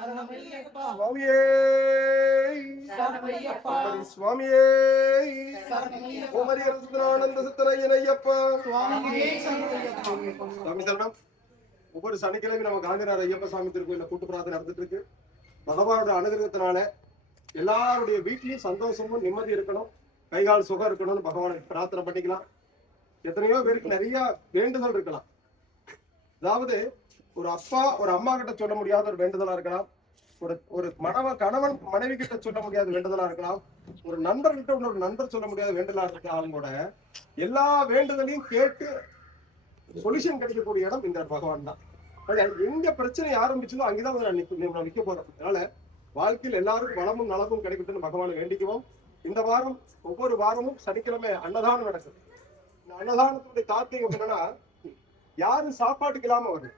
சுவாமியே சுவாமியே ஆனந்த சித்தனையன் ஐயப்பா சாமி சரணம். ஒவ்வொரு சனிக்கிழமை நம்ம காந்திநாத ஐயப்ப சாமி திருக்கோயில கூட்டு பிரார்த்தனை நடந்துட்டு இருக்கு. பகவானோட அனுகிரகத்தினால எல்லாருடைய வீட்லயும் சந்தோஷமும் நிம்மதி இருக்கணும், கைகால் சுகம் இருக்கணும்னு பகவானை பிரார்த்தனை பண்ணிக்கலாம். எத்தனையோ பேருக்கு நிறைய வேண்டுதல் இருக்கலாம். அதாவது ஒரு அப்பா ஒரு அம்மா கிட்ட சொல்ல முடியாத ஒரு வேண்டுதலா இருக்கலாம், ஒரு கணவன் மனைவி கிட்ட சொல்ல முடியாத வேண்டுதலா இருக்கலாம், ஒரு நண்பர்கிட்ட ஒரு நண்பர் சொல்ல முடியாத வேண்டுதலா இருக்கலாம். கூட எல்லா வேண்டுதலையும் கேட்டு சொல்யூஷன் கிடைக்கக்கூடிய இடம் இந்த பகவான் தான். எங்க பிரச்சனை ஆரம்பிச்சதோ அங்கேதான் நான் நிக்க போறேன். அதனால வாழ்க்கையில் எல்லாருக்கும் வளமும் நலமும் கிடைக்கட்டும்னு பகவானை வேண்டிக்குவோம். இந்த வாரம் ஒவ்வொரு வாரமும் சனிக்கிழமை அன்னதானம் நடக்குது. இந்த அன்னதானத்துடைய தாத்மீகம் என்னன்னா, யாரும் சாப்பாட்டுக்கு இல்லாம வருது.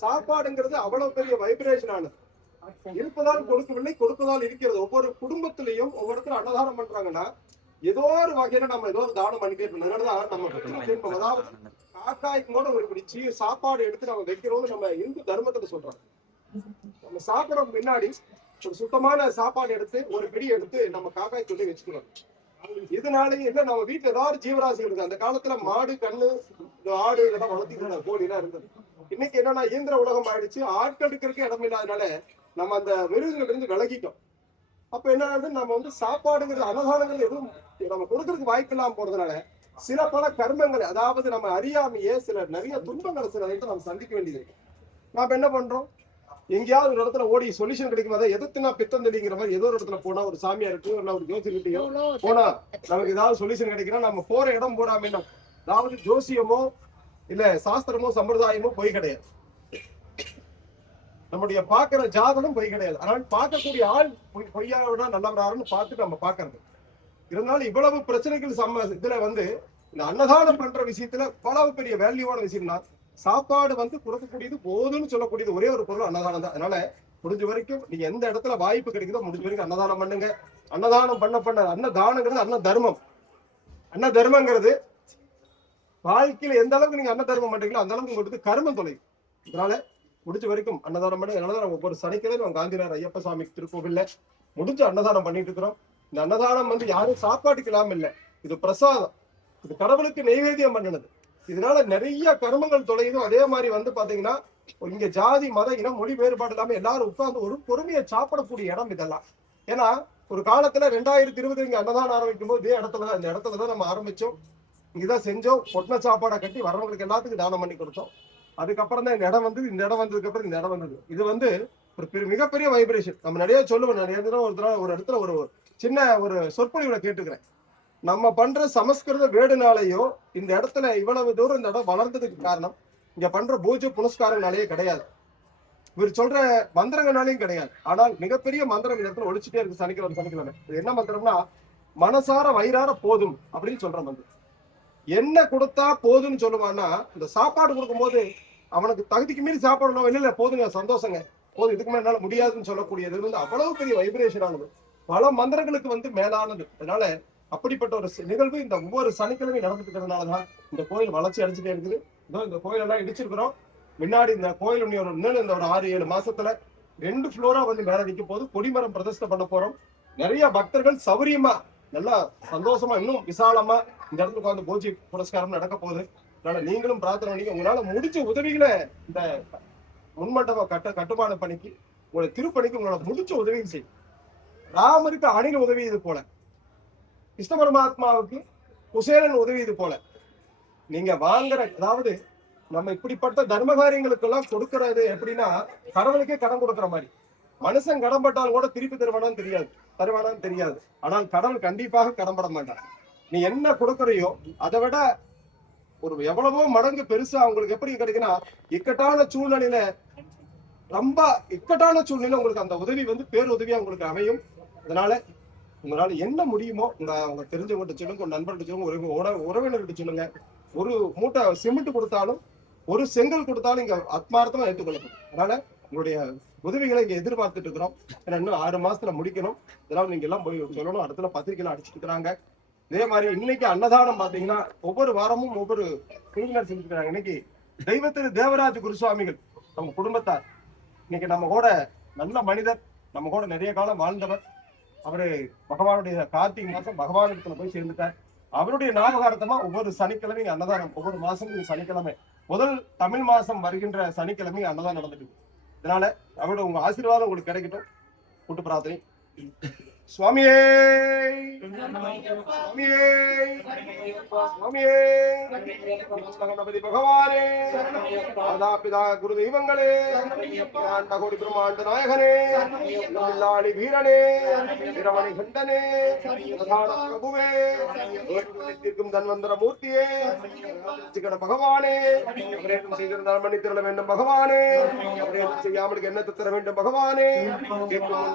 சாப்பாடுங்கிறது அவ்வளவு பெரிய வைப்ரேஷன் ஆனது. இருப்பதால் கொடுக்கவில்லை, கொடுப்பதால் இருக்கிறது. ஒவ்வொரு குடும்பத்திலையும் ஒவ்வொருத்தரும் அன்னதானம் பண்றாங்கன்னா ஏதோ ஒரு வகையில நம்ம ஏதோ ஒரு தானம் பண்ணிட்டே இருக்கணும். அதனாலதான் நம்ம அதாவது காக்காய்க்கு கூட ஒரு பிடிச்சி சாப்பாடு எடுத்து நம்ம வைக்கிறோம்னு நம்ம இந்து தர்மத்துல சொல்றோம். நம்ம சாப்பிட முன்னாடி ஒரு சுத்தமான சாப்பாடு எடுத்து ஒரு பிடி எடுத்து நம்ம காக்காய்க்கு சொல்லி வச்சுக்கிறோம். இதனாலேயே இல்ல நம்ம வீட்டுல ஏதாவது ஜீவராசி இருக்கு. அந்த காலத்துல மாடு கண்ணு ஆடு இதெல்லாம் வளர்த்திக்கிற கோழி எல்லாம் இருந்தது. இன்னைக்கு என்னன்னா இயந்திர உலகம் ஆயிடுச்சு, ஆட்கள் இருக்கிறதுக்கு இடம் இல்லாதனால நம்ம அந்த விருதுல இருந்து விலகிட்டோம். அப்ப என்ன நம்ம சாப்பாடுங்கிறது அன்னதானங்கள் எதுவும் நம்ம கொடுக்கறதுக்கு வாய்ப்பு இல்லாம போறதுனால சில பல கர்மங்கள், அதாவது நம்ம அறியாமையே சில நிறைய துன்பங்களை சில நம்ம சந்திக்க வேண்டியது இருக்கு. நாம என்ன பண்றோம், எங்கேயாவது ஒரு இடத்துல ஓடி சொல்யூஷன் கிடைக்கும். அதை எதிர்த்துனா பித்தந்தடிங்கிற மாதிரி ஏதோ ஒரு இடத்துல போனா ஒரு சாமியா இருக்கு ஒரு ஜோசியர்கிட்டயோ போனா நமக்கு ஏதாவது சொல்யூஷன் கிடைக்கணும். நம்ம போற இடம் போறாம என்ன, அதாவது ஜோசியமோ இல்ல சாஸ்திரமோ சம்பிரதாயமோ பொய் கிடையாது, நம்முடைய பாக்குற ஜாதகம் பொய் கிடையாது. அதனால பார்க்கக்கூடிய ஆள் பொய்யாவிடா நல்லவரான்னு பார்த்துட்டு நம்ம பாக்குறது. இருந்தாலும் இவ்வளவு பிரச்சனைகள் இதுல இந்த அன்னதானம் பண்ற விஷயத்துல பல பெரிய வேல்யூவான விஷயம்னா சாப்பாடு கொடுக்கக்கூடியது போதும்னு சொல்லக்கூடியது ஒரே ஒரு பொருள் அன்னதானம் தான். அதனால முடிஞ்ச வரைக்கும் நீங்க எந்த இடத்துல வாய்ப்பு கிடைக்குதோ முடிஞ்ச வரைக்கும் அன்னதானம் பண்ணுங்க. அன்னதானம் பண்ண அன்னதானங்கிறது அன்ன தர்மம். அன்ன தர்மங்கிறது வாழ்க்கையில எந்த அளவுக்கு நீங்க அன்ன தர்மம் பண்றீங்களோ அந்த அளவுக்கு உங்களுக்கு கர்மம் தொலையும். அதனால முடிஞ்ச வரைக்கும் அன்னதானம் பண்ண. அதனாலதான் ஒவ்வொரு சனிக்கிழமை காந்திநாத ஐயப்ப சாமி திருக்கோவில்ல முடிஞ்ச அன்னதானம் பண்ணிட்டு இருக்கிறோம். இந்த அன்னதானம் யாரும் சாப்பாட்டுக்கு இல்லாம இல்லை, இது பிரசாதம், இது கடவுளுக்கு நைவேத்தியம் பண்ணினது. இதனால நிறைய கர்மங்கள் தொலையுதும். அதே மாதிரி பாத்தீங்கன்னா இங்க ஜாதி மத இனம் மொழி வேறுபாடு இல்லாம எல்லாரும் உட்கார்ந்து ஒரு பொறுமையை சாப்பிடக்கூடிய இடம் இதெல்லாம். ஏன்னா ஒரு காலத்துல 2020 இங்க அன்னதானம் ஆரம்பிக்கும் போது இந்த இடத்துலதான் நம்ம ஆரம்பிச்சோம், இங்கதான் செஞ்சோம், பொட்டின சாப்பாடை கட்டி வர்றவங்களுக்கு எல்லாத்துக்கும் தானம் பண்ணி கொடுத்தோம். அதுக்கப்புறம் தான் இந்த இடம் இந்த இடம் வந்ததுக்கு அப்புறம் இந்த இடம் வந்தது. இது ஒரு மிகப்பெரிய வைப்ரேஷன். நம்ம நிறைய சொல்லுவோம். ஒரு இடத்துல ஒரு சின்ன ஒரு சொற்பொழிவுல கேட்டுக்கிறேன். நம்ம பண்ற சமஸ்கிருத வேடுனாலேயோ இந்த இடத்துல இவ்வளவு தூரம் இந்த இடம் வளர்ந்ததுக்கு காரணம் இங்க பண்ற பூஜை புனஸ்காரங்களாலேயே கிடையாது, இவர் சொல்ற மந்திரங்களாலையும் கிடையாது. ஆனால் மிகப்பெரிய மந்திரம் இந்த இடத்துல ஒழிச்சுட்டே இருக்கு சனிக்கிழமை. இது என்ன மந்திரம்னா, மனசார வயிறார போதும் அப்படின்னு சொல்ற மந்திரம். என்ன கொடுத்தா போதும்னு சொல்லுவான்னா, இந்த சாப்பாடு கொடுக்கும் போது அவனுக்கு தகுதிக்கு மீறி சாப்பாடு இல்ல போதுங்க சந்தோஷங்க போதும் இதுக்கு மேல என்னால முடியாதுன்னு சொல்லக்கூடியது அவ்வளவு பெரிய வைப்ரேஷன் ஆனது, பல மந்திரங்களுக்கு மேலானது. அதனால அப்படிப்பட்ட ஒரு நிகழ்வு இந்த ஒவ்வொரு சனிக்கிழமையும் நடந்துட்டு இருக்கிறதுனாலதான் இந்த கோயில் வளர்ச்சி அடைஞ்சிட்டே இருக்குது. இந்த கோயிலெல்லாம் இடிச்சிருக்கிறோம். முன்னாடி இந்த கோயில் இன்னும் இந்த ஒரு 6-7 மாசத்துல 2 ஃப்ளோரா மேல நிக்க போது கொடிமரம் பிரதிஷ்டை பண்ண போறோம். நிறைய பக்தர்கள் சௌரியமா நல்லா சந்தோஷமா இன்னும் விசாலமா இந்த இடத்துல உட்காந்து பூஜை புரஸ்காரம் நடக்க போகுது. அதனால நீங்களும் பிரார்த்தனை பண்ணி உங்களால முடிச்ச உதவிகளை இந்த முன்மண்டப கட்டுமான பணிக்கு உங்களை திருப்பணிக்கு உங்களோட முடிச்ச உதவியும் செய்யும். ராமருக்கு அணில் உதவி இது போல, கிருஷ்ண பரமாத்மாவுக்கு குசேலன் உதவி இது போல. நீங்க வாங்குற, அதாவது நம்ம இப்படிப்பட்ட தர்ம காரியங்களுக்கு எல்லாம் கொடுக்கறது எப்படின்னா கடவுளுக்கே கடன் கொடுக்குற மாதிரி. மனுஷன் கடன் பட்டால் கூட திருப்பி தருவானான்னு தெரியாது. ஆனால் கடவுள் கண்டிப்பாக கடன் பட மாட்டான். நீ என்ன கொடுக்கறையோ அதை விட ஒரு எவ்வளவோ மடங்கு பெருசா உங்களுக்கு எப்படி கிடைக்குன்னா, இக்கட்டான சூழ்நிலையில உங்களுக்கு அந்த உதவி பேருதவியா உங்களுக்கு அமையும். அதனால உங்களால என்ன முடியுமோ உங்க தெரிஞ்சவங்கிட்ட சொல்லுங்க, உங்க நண்பர்கிட்ட சொல்லுங்க, உறவினர்கிட்ட சொல்லுங்க. ஒரு மூட்டை சிமெண்ட் கொடுத்தாலும் ஒரு செங்கல் கொடுத்தாலும் இங்க ஆத்மார்த்தமா ஏற்றுக்கொள்ளப்படும். அதனால உங்களுடைய உதவிகளை இங்க எதிர்பார்த்துட்டு இருக்கிறோம். ஏன்னா இன்னும் 6 மாசத்துல முடிக்கணும். இதெல்லாம் நீங்க எல்லாம் போய் சொல்லணும். அடுத்த பத்திரிகைலாம் அடிச்சுட்டு இருக்கிறாங்க. இதே மாதிரி இன்னைக்கு அன்னதானம் பாத்தீங்கன்னா ஒவ்வொரு வாரமும் ஒவ்வொரு குழுவினர் செஞ்சுக்கிறாங்க. இன்னைக்கு தெய்வத்திரு தேவராஜ குருசுவாமிகள் அவங்க குடும்பத்தார் இன்னைக்கு நம்ம கூட நல்ல மனிதர், நம்ம கூட நிறைய காலம் வாழ்ந்தவர். அவரு பகவானுடைய கார்த்திகை மாசம் பகவானிடத்துல போய் சேர்ந்துட்டார். அவருடைய ஞாபகார்த்தமா ஒவ்வொரு சனிக்கிழமையும் அன்னதானம், ஒவ்வொரு மாசமும் சனிக்கிழமை, முதல் தமிழ் மாசம் வருகின்ற சனிக்கிழமை அன்னதானம் நடந்துட்டு. இதனால அவரோட உங்க ஆசீர்வாதம் உங்களுக்கு கிடைக்கட்டும். கூட்டு பிரார்த்தனை. சுவாமியே சுவாமியே சுவாமியே கணபதி பகவானே, மாதா பிதா குரு தெய்வங்களே, கோடி பிரம்மாண்ட நாயகனே, நல்லாளி வீரனே, வீரமணி கண்டனே, பிரபுவே, தீர்க்கும் தன்வந்தர மூர்த்தியே, பகவானே, செய்திருந்தால் மன்னி திரள வேண்டும் பகவானே, செய்யாமல் எண்ணத்தை தர வேண்டும் பகவானே,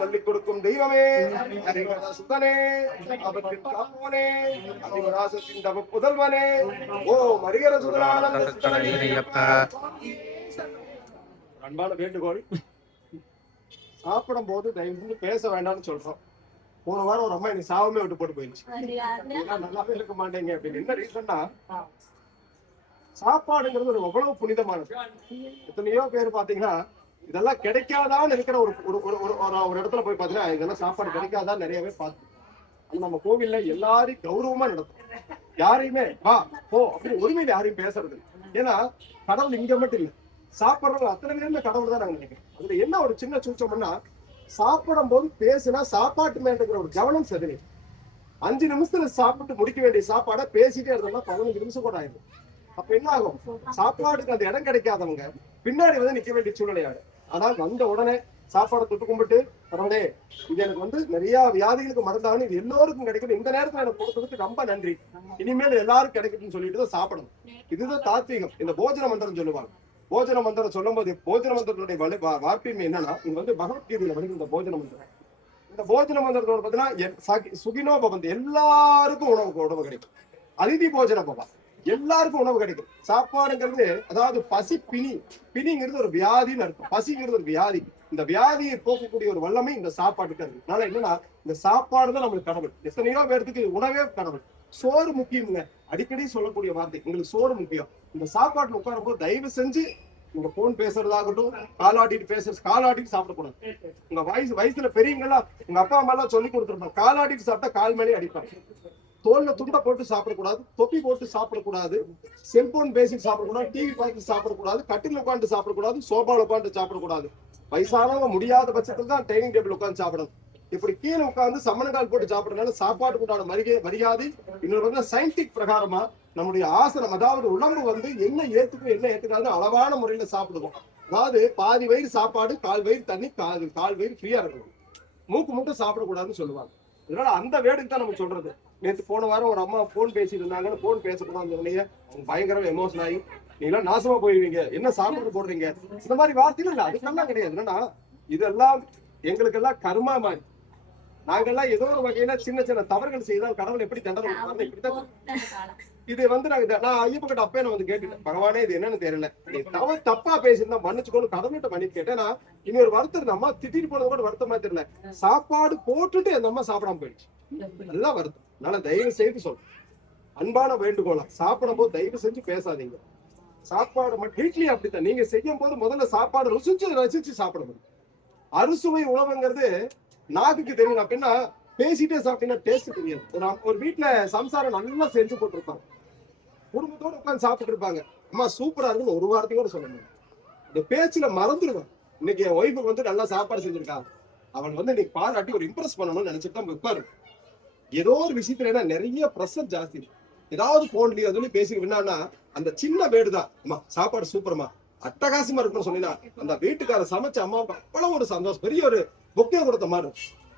நல்லி கொடுக்கும் தெய்வமே, சுதனே, ஆபத்தின் காப்போனே, அதிவராசத்தின் தவ புதல்வனே, ஓ மரிகர சுதனானந்த. அன்பான வேண்டுகோள், சாப்பிடும் போது தயவு பேச வேண்டாம்னு சொல்றோம். போன வாரம் ஒரு அம்மா எனக்கு சாவமே விட்டு போட்டு போயிடுச்சு. நல்லாவே இருக்க மாட்டேங்க அப்படின்னு. என்ன ரீசன்னா, சாப்பாடுங்கிறது ஒரு எவ்வளவு புனிதமானது. எத்தனையோ பேர் பாத்தீங்கன்னா இதெல்லாம் கிடைக்காதான்னு இருக்கிற ஒரு இடத்துல போய் பாத்தீங்கன்னா இதெல்லாம் சாப்பாடு கிடைக்காதான்னு நிறைய பேர் பார்த்து நம்ம கோவில்ல எல்லாரையும் கௌரவமா நடத்தும். யாரையுமே வா போ அப்படின்னு உரிமையில யாரையும் பேசுறது. ஏன்னா கடவுள் இங்க மட்டும் இல்லை, சாப்பிடுறவங்க அத்தனை பேருமே கடவுள் தான் நாங்க நினைக்கிறோம். அதுல என்ன ஒரு சின்ன சூச்சம்னா, சாப்பிடும் போது பேசுனா சாப்பாட்டு மேல ஒரு கவனம் சரி. 5 நிமிஷத்துல சாப்பிட்டு முடிக்க வேண்டிய சாப்பாடை பேசிட்டே இருந்தோம்னா 15 நிமிஷம் கூட ஆயிடும். அப்ப என்ன ஆகும், சாப்பாடுக்கு அந்த இடம் கிடைக்காதவங்க பின்னாடி வந்து நிக்க வேண்டிய சூழ்நிலையாடு. ஆனால் வந்த உடனே சாப்பாடை தொட்டு கும்பிட்டு, பரவாயில்ல இது எனக்கு நிறைய வியாதிகளுக்கு மறந்தாலும் இது எல்லோருக்கும் கிடைக்கும், இந்த நேரத்துல எனக்கு கொடுத்ததுக்கு ரொம்ப நன்றி, இனிமேல் எல்லாரும் கிடைக்கும்னு சொல்லிட்டு தான் சாப்பிடணும். இதுதான் தாத்வீகம். இந்த போஜன மந்திரம் சொல்லுவாங்க. போஜன மந்திரம் சொல்லும் போது போஜன மந்திரத்துடைய வார்த்தையுமே என்னன்னா, இது பகவத்கீதையில வருது இந்த போஜன மந்திரம். இந்த போஜன மந்திரத்தோட பாத்தீங்கன்னா சுகினோ பவந்தி, எல்லாருக்கும் உணவு கிடைக்கும். அதிதி போஜன பவா, எல்லாருக்கும் உணவு கிடைக்கும். சாப்பாடுங்கிறது அதாவது பசி பிணிங்கிறது ஒரு வியாதின்னு அர்த்தம். பசிங்கிறது ஒரு வியாதி. இந்த வியாதியை போக்கக்கூடிய ஒரு வல்லமை இந்த சாப்பாட்டுக்கு இருக்கு. அதனால என்னன்னா, இந்த சாப்பாடு தான் நம்மளுக்கு கடவுள். எத்தனையோ பேருக்கு உணவே கடவுள். சோறு முக்கியம்ங்க, அடிக்கடி சொல்லக்கூடிய வார்த்தை, உங்களுக்கு சோறு முக்கியம். இந்த சாப்பாட்டுல உட்காரும் போது தயவு செஞ்சு உங்க போன் பேசுறதாகட்டும், காலாட்டிட்டு சாப்பிடக்கூடாது. உங்க வயசுல பெரியவங்க எல்லாம், உங்க அப்பா அம்மா எல்லாம் சொல்லி கொடுத்துருப்பாங்க, காலாட்டிட்டு சாப்பிட்டா கால் மேலே அடிப்பாங்க. தோல்ல துண்டை போட்டு சாப்பிடக்கூடாது, தொப்பி போட்டு சாப்பிடக்கூடாது, செல்போன் பேசிட்டு சாப்பிடக்கூடாது, டிவி பார்த்து சாப்பிடக்கூடாது, கட்டில் உட்காந்து சாப்பிடக்கூடாது, சோபாவில் உட்காந்து சாப்பிடக்கூடாது. வயசானவங்க முடியாத பட்சத்தில் தான் டைனிங் டேபிள் உட்காந்து சாப்பிடணும். இப்படி கீழே உட்காந்து சம்மணங்கால் போட்டு சாப்பிடறதுனால சாப்பாட்டுக்கு உண்டான மரியாதை. இன்னொரு வந்து சயின்டிபிக் பிரகாரமா நம்முடைய ஆசனம், அதாவது உடம்பு வந்து என்ன ஏத்துக்கும் என்ன ஏத்துக்காது அளவான முறையில சாப்பிடுவோம். அதாவது பாதி வயிறு சாப்பாடு, கால் வயிறு தண்ணி, கால் வயிறு ஃப்ரீயா இருக்கணும். மூக்கு மட்டும் சாப்பிடக்கூடாதுன்னு சொல்லுவாங்க. அதனால அந்த வேடுக்கு தான் நம்ம சொல்றது. நேற்று போன வாரம் ஒரு அம்மா போன் பேசிட்டு இருந்தாங்கன்னு, போன் பேசக்கூடாது அவங்க பயங்கரமா எமோஷன் ஆகி, நீங்களாம் நாசமா போயிருவீங்க, என்ன சாப்பிட்டு போடுறீங்க, இந்த மாதிரி வார்த்தையில இல்ல. அதுக்கெல்லாம் கிடையாது. என்னன்னா, இதெல்லாம் எங்களுக்கெல்லாம் கர்மா மாதிரி. நாங்கெல்லாம் ஏதோ ஒரு வகையில சின்ன சின்ன தவறுகள் செய்தால் கடவுள் எப்படி தண்டனை இப்படித்தான். இது வந்து நான் ஐயப்ப கிட்ட அப்பே நான் வந்து கேட்டுட்டேன், பகவானே இது என்னன்னு தெரியல, நீ தப்பா பேசியிருந்தா மன்னிச்சுக்கோன்னு கடவுள்கிட்ட மன்னிப்பு கேட்டேன். இனி ஒரு வருத்தம், இந்த அம்மா திட்டிட்டு போனது கூட வருத்தமா தெரியல, சாப்பாடு போட்டுட்டு அந்த அம்மா சாப்பிடாம போயிடுச்சு, நல்லா வருத்தம். அதனால தயவு செய்து சொல்றேன், அன்பான வேண்டுகோளா, சாப்பிடும் போது தயவு செஞ்சு பேசாதீங்க. சாப்பாடு மட்டும் வீட்லயே அப்படித்தான், நீங்க செய்யும் போது முதல்ல சாப்பாடு ரசிச்சு சாப்பிடணும். அறுசுவை உணவுங்கிறது நாக்குக்கு தெரியும். அப்படின்னா பேசிட்டே சாப்பிட்டீங்கன்னா டேஸ்ட் தெரியாது. ஒரு வீட்டுல சம்சாரம் நல்லா செஞ்சு போட்டிருப்பாங்க, குடும்பத்தோடு உட்காந்து சாப்பிட்டு இருப்பாங்க, அம்மா சூப்பரா இருக்குன்னு ஒரு வாரத்தையும் கூட சொல்லணும். இந்த பேச்சுல மறந்துடுவேன். இன்னைக்கு என் ஒய்ஃபுக்கு வந்து நல்லா சாப்பாடு செஞ்சிருக்காங்க, அவள் வந்து இன்னைக்கு பாராட்டி ஒரு இம்ப்ரெஸ் பண்ணணும்னு நினைச்சிட்டு தான் உட்காரு. ஏதோ ஒரு விஷயத்துல நிறைய ப்ரெஷர் ஜாஸ்தி, ஏதாவது போன்லயோ அதுலயும் பேசிக்கிட்டா அந்த சின்ன வேடுதான், அம்மா சாப்பாடு சூப்பரமா அட்டகாசமா இருக்குன்னு சொன்னீங்கன்னா அந்த வீட்டுக்கார சமைச்ச அம்மாவுக்கு அவ்வளவு ஒரு சந்தோஷம், பெரிய ஒரு பொக்கே கொடுத்த மாதிரி.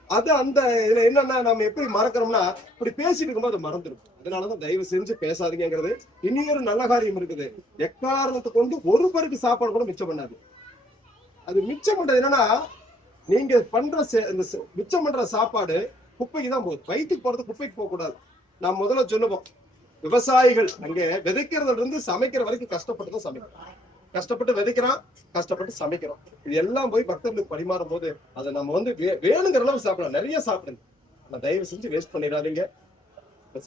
அது அந்த இதுல என்னன்னா, நம்ம எப்படி மறக்கிறோம்னா இப்படி பேசிட்டு இருக்கும்போது அது மறந்துடும். அதனாலதான் தயவு செஞ்சு பேசாதீங்கிறது. இன்னொரு நல்ல காரியம் இருக்குது, எக்காரணத்தை கொண்டு ஒரு பேருக்கு சாப்பாடு கூட மிச்சம் பண்ணாது. அது மிச்சம் பண்றது என்னன்னா, நீங்க பண்ற மிச்சம் பண்ற சாப்பாடு குப்பைக்கு தான் போகுது, வயிற்றுக்கு போறது குப்பைக்கு போக கூடாது. நான் முதல்ல சொல்லுவோம், விவசாயிகள் அங்கே விதைக்கிறதுல இருந்து சமைக்கிற வரைக்கும் கஷ்டப்பட்டு தான் சமைக்கிறோம், கஷ்டப்பட்டு விதைக்கிறோம், கஷ்டப்பட்டு சமைக்கிறோம். இது எல்லாம் போய் பக்தர்களுக்கு பரிமாறும் போது அதை நம்ம வந்து வேணுங்கிற அளவு சாப்பிடலாம், நிறைய சாப்பிடுங்க. ஆனா தயவு செஞ்சு வேஸ்ட் பண்ணிடாதீங்க.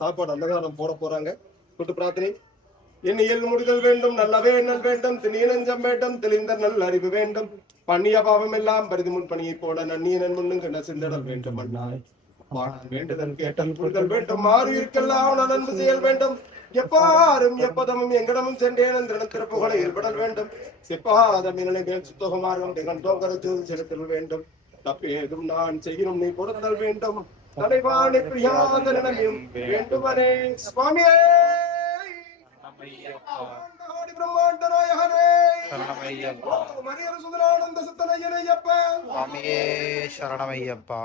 சாப்பாடு அன்னதானம் போறாங்க. கூட்டு பிரார்த்தனை. எண்ணியல் முடிதல் வேண்டும், நல்லவே எண்ணல் வேண்டும், திணிய நெஞ்சம் வேண்டும், தெளிந்த நல்ல அறிவு வேண்டும், பண்ணிய பாவம் எல்லாம் பரிதி முன் பணியை போட நன்னியனன் முன்னும் கண்ண சிந்தடல் வேண்டும். அண்ணாய் வேண்டுதல் கேட்டல் புரிதல் வேண்டும், மாறு இருக்கலாம் நன்பு செயல் வேண்டும், எப்பாரும் எப்பதமும் எங்கடமும் சென்றேன் திறப்புகளை ஏற்படல் வேண்டும், செப்பாதம் மேல் சுத்தகமார்க்கம் திகழ்ந்தோங்கரச்சு செலுத்தல் வேண்டும், தப்பேதும் நான் செய்யணும் நீ கொடுத்தல் வேண்டும், தலைவாணி பிரியாதனையும் வேண்டுமனே சுவாமியே பிரம்மாண்ட நாயகனே மரியர சுந்தரானந்த சித்தனையனையப்பா சுவாமியே சரணமையப்பா.